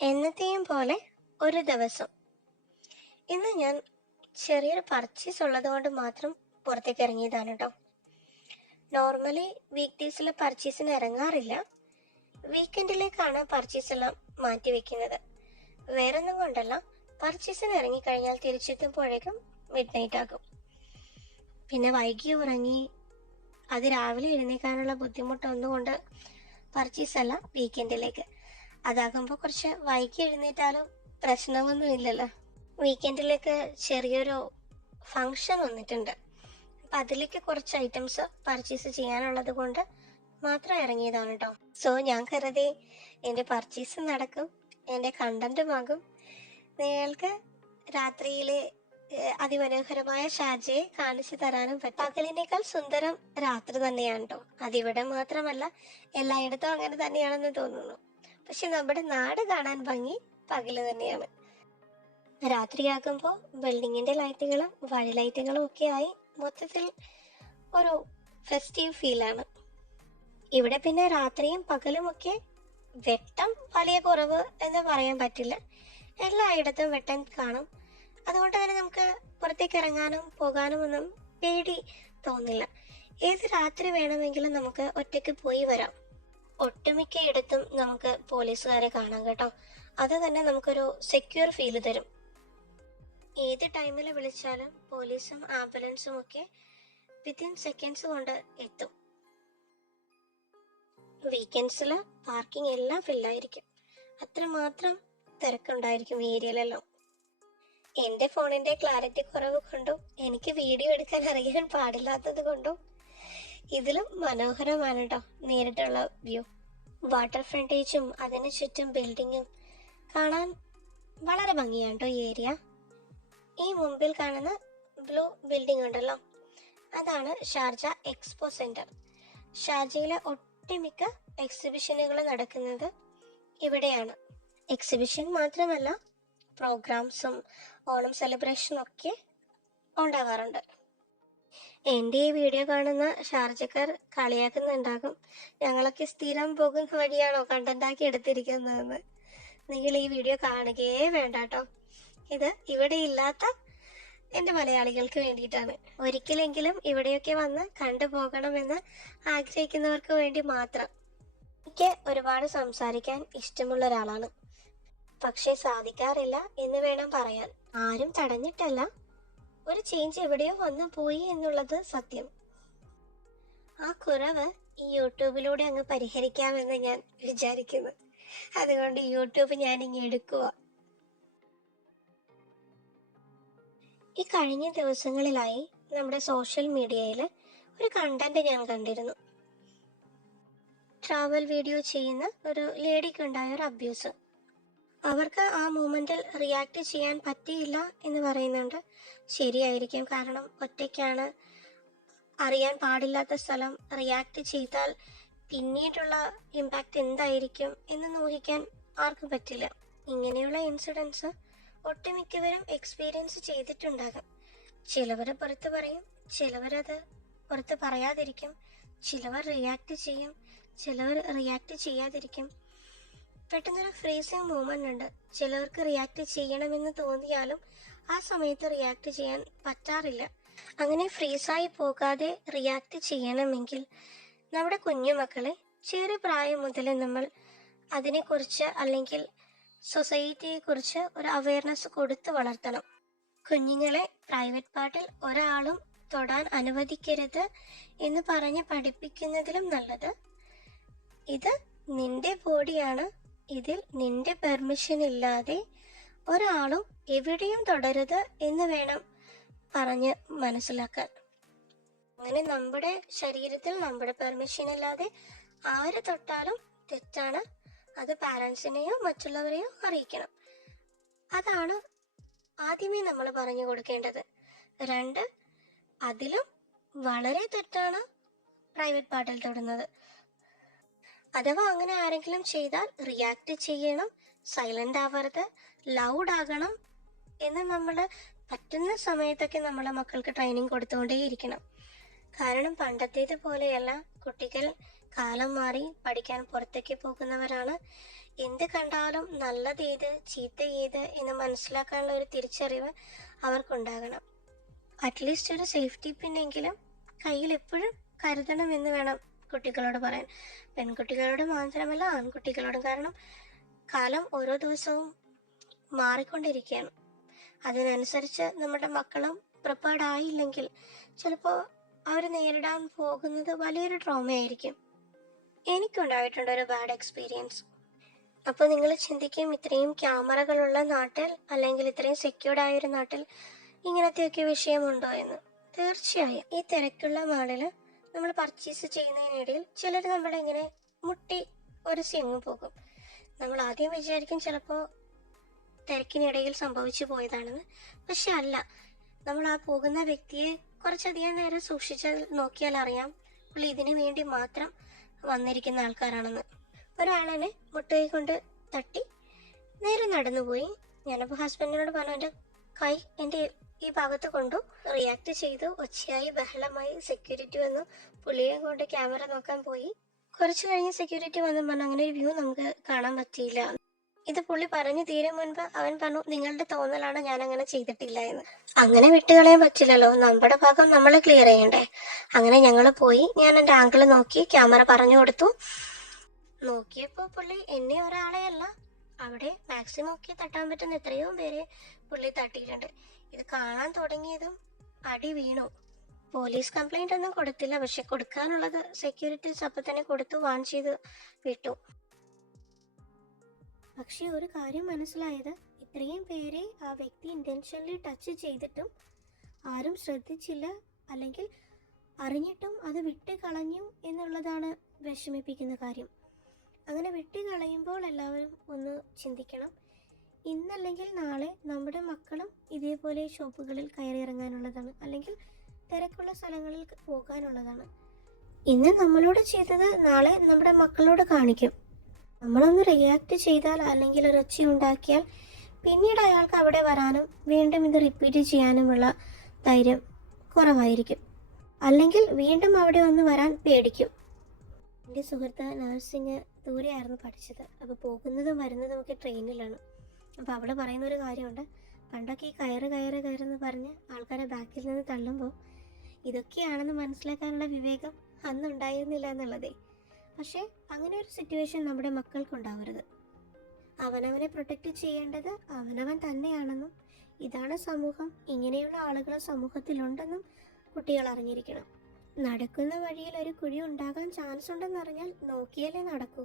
എന്നത്തെയും പോലെ ഒരു ദിവസം. ഇന്ന് ഞാൻ ചെറിയൊരു പർച്ചേസ് ഉള്ളത് കൊണ്ട് മാത്രം പുറത്തേക്ക് ഇറങ്ങിയതാണ് കേട്ടോ. നോർമലി വീക്ക് ഡേയ്സിൽ പർച്ചേസിന് ഇറങ്ങാറില്ല. വീക്കെൻഡിലേക്കാണ് പർച്ചേസ് എല്ലാം മാറ്റി വെക്കുന്നത്. വേറൊന്നും കൊണ്ടല്ല, പർച്ചേസിന് ഇറങ്ങിക്കഴിഞ്ഞാൽ തിരിച്ചെത്തുമ്പോഴേക്കും മിഡ് നൈറ്റ് ആകും. പിന്നെ വൈകി ഉറങ്ങി രാവിലെ എഴുന്നേക്കാനുള്ള ബുദ്ധിമുട്ടൊന്നുകൊണ്ട് പർച്ചേസ് അല്ല വീക്കെൻഡിലേക്ക്. അതാകുമ്പോൾ കുറച്ച് വൈകി എഴുന്നേറ്റാലും പ്രശ്നമൊന്നും ഇല്ലല്ലോ. വീക്കെൻഡിലേക്ക് ചെറിയൊരു ഫങ്ഷൻ വന്നിട്ടുണ്ട്. അപ്പം അതിലേക്ക് കുറച്ച് ഐറ്റംസ് പർച്ചേസ് ചെയ്യാനുള്ളത് കൊണ്ട് മാത്രം ഇറങ്ങിയതാണ് കേട്ടോ. സോ ഞാൻ കരുതി എൻ്റെ പർച്ചേസ് നടക്കും, എൻ്റെ കണ്ടന്റുമാകും. നിങ്ങൾക്ക് രാത്രിയിലെ അതിമനോഹരമായ ഷാർജയെ കാണിച്ചു തരാനും പറ്റും. പകലിനേക്കാൾ സുന്ദരം രാത്രി തന്നെയാണ് കേട്ടോ. അതിവിടെ മാത്രമല്ല, എല്ലായിടത്തും അങ്ങനെ തന്നെയാണെന്ന് തോന്നുന്നു. പക്ഷെ നമ്മുടെ നാട് കാണാൻ ഭംഗി പകല് തന്നെയാണ്. രാത്രിയാകുമ്പോൾ ബിൽഡിങ്ങിന്റെ ലൈറ്റുകളും വഴി ലൈറ്റുകളും ഒക്കെ ആയി മൊത്തത്തിൽ ഒരു ഫെസ്റ്റീവ് ഫീലാണ്. ഇവിടെ പിന്നെ രാത്രിയും പകലുമൊക്കെ വെട്ടം വലിയ കുറവ് എന്ന് പറയാൻ പറ്റില്ല. എല്ലായിടത്തും വെട്ടം കാണും. അതുകൊണ്ട് തന്നെ നമുക്ക് പുറത്തേക്ക് ഇറങ്ങാനും പോകാനും ഒന്നും പേടി തോന്നില്ല. ഏത് രാത്രി വേണമെങ്കിലും നമുക്ക് ഒറ്റയ്ക്ക് പോയി വരാം. ഒട്ടുമിക്ക ഇടത്തും നമുക്ക് പോലീസുകാരെ കാണാം കേട്ടോ. അത് തന്നെ നമുക്കൊരു സെക്യൂർ ഫീൽ തരും. ഏത് ടൈമിൽ വിളിച്ചാലും പോലീസും ആംബുലൻസും ഒക്കെ വിത്തിൻ സെക്കൻഡ്സ് കൊണ്ട് എത്തും. വീക്കെൻഡ്സിൽ പാർക്കിംഗ് എല്ലാം ഫില്ലായിരിക്കും. അത്രമാത്രം തിരക്കുണ്ടായിരിക്കും ഈ ഏരിയയിലെല്ലാം. എൻ്റെ ഫോണിന്റെ ക്ലാരിറ്റി കുറവ് കൊണ്ടും എനിക്ക് വീഡിയോ എടുക്കാൻ അറിയാൻ പാടില്ലാത്തത് കൊണ്ടും ഇതിലും മനോഹരമാണ് കേട്ടോ നേരിട്ടുള്ള വ്യൂ. വാട്ടർ ഫ്രണ്ടേജും അതിനു ചുറ്റും ബിൽഡിങ്ങും കാണാൻ വളരെ ഭംഗിയാണ് കേട്ടോ ഈ ഏരിയ. ഈ മുമ്പിൽ കാണുന്ന ബ്ലൂ ബിൽഡിംഗ് ഉണ്ടല്ലോ, അതാണ് ഷാർജ എക്സ്പോ സെന്റർ. ഷാർജയിലെ ഒട്ടുമിക്ക എക്സിബിഷനുകൾ നടക്കുന്നത് ഇവിടെയാണ്. എക്സിബിഷൻ മാത്രമല്ല, പ്രോഗ്രാംസും ഓണം സെലിബ്രേഷനും ഒക്കെ ഉണ്ടാവാറുണ്ട്. എൻ്റെ ഈ വീഡിയോ കാണുന്ന ഷാർജക്കാർ കളിയാക്കുന്നുണ്ടാകും, ഞങ്ങളൊക്കെ സ്ഥിരം പോകുന്ന വഴിയാണോ കണ്ടന്റാക്കി എടുത്തിരിക്കുന്നതെന്ന്. നിങ്ങൾ ഈ വീഡിയോ കാണുകയേ വേണ്ട കേട്ടോ. ഇത് ഇവിടെ ഇല്ലാത്ത എൻ്റെ മലയാളികൾക്ക് വേണ്ടിയിട്ടാണ്. ഒരിക്കലെങ്കിലും ഇവിടെയൊക്കെ വന്ന് കണ്ടുപോകണമെന്ന് ആഗ്രഹിക്കുന്നവർക്ക് വേണ്ടി മാത്രം. എനിക്ക് ഒരുപാട് സംസാരിക്കാൻ ഇഷ്ടമുള്ള ഒരാളാണ്, പക്ഷെ സാധിക്കാറില്ല എന്ന് വേണം പറയാൻ. ആരും തടഞ്ഞിട്ടല്ല, ഒരു ചേഞ്ച് എവിടെയോ വന്നു പോയി എന്നുള്ളത് സത്യം. ആ കുറവ് ഈ യൂട്യൂബിലൂടെ അങ്ങ് പരിഹരിക്കാമെന്ന് ഞാൻ വിചാരിക്കുന്നു. അതുകൊണ്ട് യൂട്യൂബ് ഞാൻ ഇങ്ങ് എടുക്കുക. ഈ കഴിഞ്ഞ ദിവസങ്ങളിലായി നമ്മുടെ സോഷ്യൽ മീഡിയയിൽ ഒരു കണ്ടന്റ് ഞാൻ കണ്ടിരുന്നു. ട്രാവൽ വീഡിയോ ചെയ്യുന്ന ഒരു ലേഡിക്കുണ്ടായ ഒരു അബ്യൂസ്. അവർക്ക് ആ മൂമെന്റിൽ റിയാക്ട് ചെയ്യാൻ പറ്റിയില്ല എന്ന് പറയുന്നുണ്ട്. ശരിയായിരിക്കും, കാരണം ഒറ്റയ്ക്കാണ്, അറിയാൻ പാടില്ലാത്ത സ്ഥലം. റിയാക്ട് ചെയ്താൽ പിന്നീടുള്ള ഇമ്പാക്റ്റ് എന്തായിരിക്കും എന്ന് ഊഹിക്കാൻ ആർക്കും പറ്റില്ല. ഇങ്ങനെയുള്ള ഇൻസിഡൻസ് ഒട്ടുമിക്കവരും എക്സ്പീരിയൻസ് ചെയ്തിട്ടുണ്ടാകും. ചിലവർ പുറത്ത് പറയും, ചിലവരത് പുറത്ത് പറയാതിരിക്കും. ചിലവർ റിയാക്ട് ചെയ്യും, ചിലവർ റിയാക്ട് ചെയ്യാതിരിക്കും. പെട്ടെന്നൊരു ഫ്രീസിങ് മൂവ്മെന്റ് ഉണ്ട്. ചിലവർക്ക് റിയാക്ട് ചെയ്യണമെന്ന് തോന്നിയാലും ആ സമയത്ത് റിയാക്ട് ചെയ്യാൻ പറ്റാറില്ല. അങ്ങനെ ഫ്രീസായി പോകാതെ റിയാക്ട് ചെയ്യണമെങ്കിൽ നമ്മുടെ കുഞ്ഞുമക്കളെ ചെറു പ്രായം മുതൽ നമ്മൾ അതിനെക്കുറിച്ച് അല്ലെങ്കിൽ സൊസൈറ്റിയെ കുറിച്ച് ഒരു അവയർനെസ് കൊടുത്ത് വളർത്തണം. കുഞ്ഞുങ്ങളെ പ്രൈവറ്റ് പാർട്ടിൽ ഒരാളും തൊടാൻ അനുവദിക്കരുത് എന്ന് പറഞ്ഞ് പഠിപ്പിക്കുന്നതിലും നല്ലത് ഇത് നിന്റെ ബോഡിയാണ്, ഇതിൽ നിന്റെ പെർമിഷൻ ഇല്ലാതെ ഒരാളും എവിടെയും തൊടരുത് എന്ന് വേണം പറഞ്ഞ് മനസ്സിലാക്കാൻ. അങ്ങനെ നമ്മുടെ ശരീരത്തിൽ നമ്മുടെ പെർമിഷൻ ഇല്ലാതെ ആര് തൊട്ടാലും തെറ്റാണ്. അത് പാരൻസിനെയോ മറ്റുള്ളവരെയോ അറിയിക്കണം. അതാണ് ആദ്യമേ നമ്മൾ പറഞ്ഞു കൊടുക്കേണ്ടത്. 2, അതിലും വളരെ തെറ്റാണ് പ്രൈവറ്റ് പാർട്ടിൽ തൊടുന്നത്. അഥവാ അങ്ങനെ ആരെങ്കിലും ചെയ്താൽ റിയാക്ട് ചെയ്യണം, സൈലന്റ് ആവരുത്, ലൗഡ് ആകണം എന്ന് നമ്മൾ പറ്റുന്ന സമയത്തൊക്കെ നമ്മളെ മക്കൾക്ക് ട്രെയിനിങ് കൊടുത്തുകൊണ്ടേയിരിക്കണം. കാരണം പണ്ടത്തേത് പോലെയല്ല, കുട്ടികൾ കാലം മാറി പഠിക്കാൻ പുറത്തേക്ക് പോകുന്നവരാണ്. എന്ത് കണ്ടാലും നല്ലത് ഏത് ചീത്ത ഏത് എന്ന് മനസ്സിലാക്കാനുള്ള ഒരു തിരിച്ചറിവ് അവർക്കുണ്ടാകണം. അറ്റ്ലീസ്റ്റ് ഒരു സേഫ്റ്റി പിന്നെങ്കിലും കയ്യിൽ എപ്പോഴും കരുതണമെന്ന് വേണം കുട്ടികളോട് പറയാൻ. പെൺകുട്ടികളോട് മാത്രമല്ല, ആൺകുട്ടികളോടും. കാരണം കാലം ഓരോ ദിവസവും മാറിക്കൊണ്ടിരിക്കുകയാണ്. അതിനനുസരിച്ച് നമ്മുടെ മക്കളും പ്രിപ്പയർഡ് ആയില്ലെങ്കിൽ ചിലപ്പോൾ അവർ നേരിടാൻ പോകുന്നത് വലിയൊരു ട്രോമയായിരിക്കും. എനിക്കുണ്ടായിട്ടുണ്ട് ഒരു ബാഡ് എക്സ്പീരിയൻസ്. അപ്പോൾ നിങ്ങൾ ചിന്തിക്കും, ഇത്രയും ക്യാമറകളുള്ള നാട്ടിൽ അല്ലെങ്കിൽ ഇത്രയും സെക്യൂർഡ് ആയ ഒരു നാട്ടിൽ ഇങ്ങനത്തെയൊക്കെ വിഷയമുണ്ടോ എന്ന്. തീർച്ചയായും ഈ തിരക്കുള്ള മാളിൽ നമ്മൾ പർച്ചേസ് ചെയ്യുന്നതിനിടയിൽ ചിലർ നമ്മളിങ്ങനെ മുട്ടി ഒരു സിങ്ങ് പോകും. നമ്മൾ ആദ്യം വിചാരിക്കും ചിലപ്പോൾ തിരക്കിനിടയിൽ സംഭവിച്ചു പോയതാണെന്ന്. പക്ഷെ അല്ല, നമ്മൾ ആ പോകുന്ന വ്യക്തിയെ കുറച്ചധികം നേരം സൂക്ഷിച്ചാൽ നോക്കിയാൽ അറിയാം പുള്ളി ഇതിനു വേണ്ടി മാത്രം വന്നിരിക്കുന്ന ആൾക്കാരാണെന്ന്. ഒരാളെന്നെ മുട്ടുകൈ കൊണ്ട് തട്ടി നേരെ നടന്നുപോയി. ഞാനപ്പോൾ ഹസ്ബൻഡിനോട് പറഞ്ഞു, എൻ്റെ കൈ എൻ്റെ ഈ ഭാഗത്ത് കൊണ്ടു. റിയാക്ട് ചെയ്തു, ഒച്ചയായി, ബഹളമായി. സെക്യൂരിറ്റി വന്നു, പുള്ളിയെ കൊണ്ട് ക്യാമറ നോക്കാൻ പോയി. കുറച്ച് കഴിഞ്ഞ് സെക്യൂരിറ്റി വന്നു പറഞ്ഞു, അങ്ങനെ ഒരു വ്യൂ നമുക്ക് കാണാൻ പറ്റിയില്ല. ഇത് പുള്ളി പറഞ്ഞു തീരെ മുൻപ് അവൻ പറഞ്ഞു, നിങ്ങളുടെ തോന്നലാണ്, ഞാൻ അങ്ങനെ ചെയ്തിട്ടില്ല എന്ന്. അങ്ങനെ വിട്ടുകളയാൻ പറ്റില്ലല്ലോ, നമ്മുടെ ഭാഗം നമ്മൾ ക്ലിയർ ചെയ്യണ്ടേ. അങ്ങനെ ഞങ്ങൾ പോയി. ഞാൻ എൻ്റെ ആംഗിൾ നോക്കി ക്യാമറ പറഞ്ഞു കൊടുത്തു. നോക്കിയപ്പോൾ പുള്ളി എന്നെ ഒരാളെയല്ല, അവിടെ മാക്സിമം ഒക്കെ തട്ടാൻ പറ്റുന്ന എത്രയോ പേരെ പുള്ളി തട്ടിയിട്ടുണ്ട്. ഇത് കാണാൻ തുടങ്ങിയതും അടി വീണു. പോലീസ് കംപ്ലൈന്റ് ഒന്നും കൊടുത്തില്ല, പക്ഷെ കൊടുക്കാനുള്ളത് സെക്യൂരിറ്റീസ് അപ്പം തന്നെ കൊടുത്തു, വാൺ ചെയ്ത് വിട്ടു. പക്ഷെ ഒരു കാര്യം മനസ്സിലായത്, ഇത്രയും പേരെ ആ വ്യക്തി ഇന്റൻഷനലി ടച്ച് ചെയ്തിട്ടും ആരും ശ്രദ്ധിച്ചില്ല, അല്ലെങ്കിൽ അറിഞ്ഞിട്ടും അത് വിട്ട് കളഞ്ഞു എന്നുള്ളതാണ് വിഷമിപ്പിക്കുന്ന കാര്യം. അങ്ങനെ വിട്ട് കളയുമ്പോൾ എല്ലാവരും ഒന്ന് ചിന്തിക്കണം, ഇന്നല്ലെങ്കിൽ നാളെ നമ്മുടെ മക്കളും ഇതേപോലെ ഷോപ്പുകളിൽ കയറി ഇറങ്ങാനുള്ളതാണ്, അല്ലെങ്കിൽ തിരക്കുള്ള സ്ഥലങ്ങളിൽ പോകാനുള്ളതാണ്. ഇന്ന് നമ്മളോട് ചെയ്തത് നാളെ നമ്മുടെ മക്കളോട് കാണിക്കും. നമ്മളൊന്ന് റിയാക്ട് ചെയ്താൽ അല്ലെങ്കിൽ ഒരു ഒച്ച ഉണ്ടാക്കിയാൽ പിന്നീട് അയാൾക്ക് അവിടെ വരാനും വീണ്ടും ഇത് റിപ്പീറ്റ് ചെയ്യാനുമുള്ള ധൈര്യം കുറവായിരിക്കും, അല്ലെങ്കിൽ വീണ്ടും അവിടെ ഒന്ന് വരാൻ പേടിക്കും. എൻ്റെ സുഹൃത്ത് നഴ്സിംഗ് ദൂരെയായിരുന്നു പഠിച്ചത്. അപ്പോൾ പോകുന്നതും വരുന്നതും ഒക്കെ ട്രെയിനിലാണ്. അപ്പോൾ അവൾ പറയുന്നൊരു കാര്യമുണ്ട്, പണ്ടൊക്കെ ഈ കയറെന്ന് പറഞ്ഞ് ആൾക്കാരെ ബാക്കിൽ നിന്ന് തള്ളുമ്പോൾ ഇതൊക്കെയാണെന്ന് മനസ്സിലാക്കാനുള്ള വിവേകം അന്നുണ്ടായിരുന്നില്ല എന്നുള്ളതേ. പക്ഷേ അങ്ങനെ ഒരു സിറ്റുവേഷൻ നമ്മുടെ മക്കൾക്കുണ്ടാവരുത്. അവനവനെ പ്രൊട്ടക്റ്റ് ചെയ്യേണ്ടത് അവനവൻ തന്നെയാണെന്നും ഇതാണ് സമൂഹം, ഇങ്ങനെയുള്ള ആളുകൾ സമൂഹത്തിലുണ്ടെന്നും കുട്ടികൾ അറിഞ്ഞിരിക്കണം. നടക്കുന്ന വഴിയിൽ ഒരു കുഴി ഉണ്ടാകാൻ ചാൻസ് ഉണ്ടെന്നറിഞ്ഞാൽ നോക്കിയാലേ നടക്കൂ.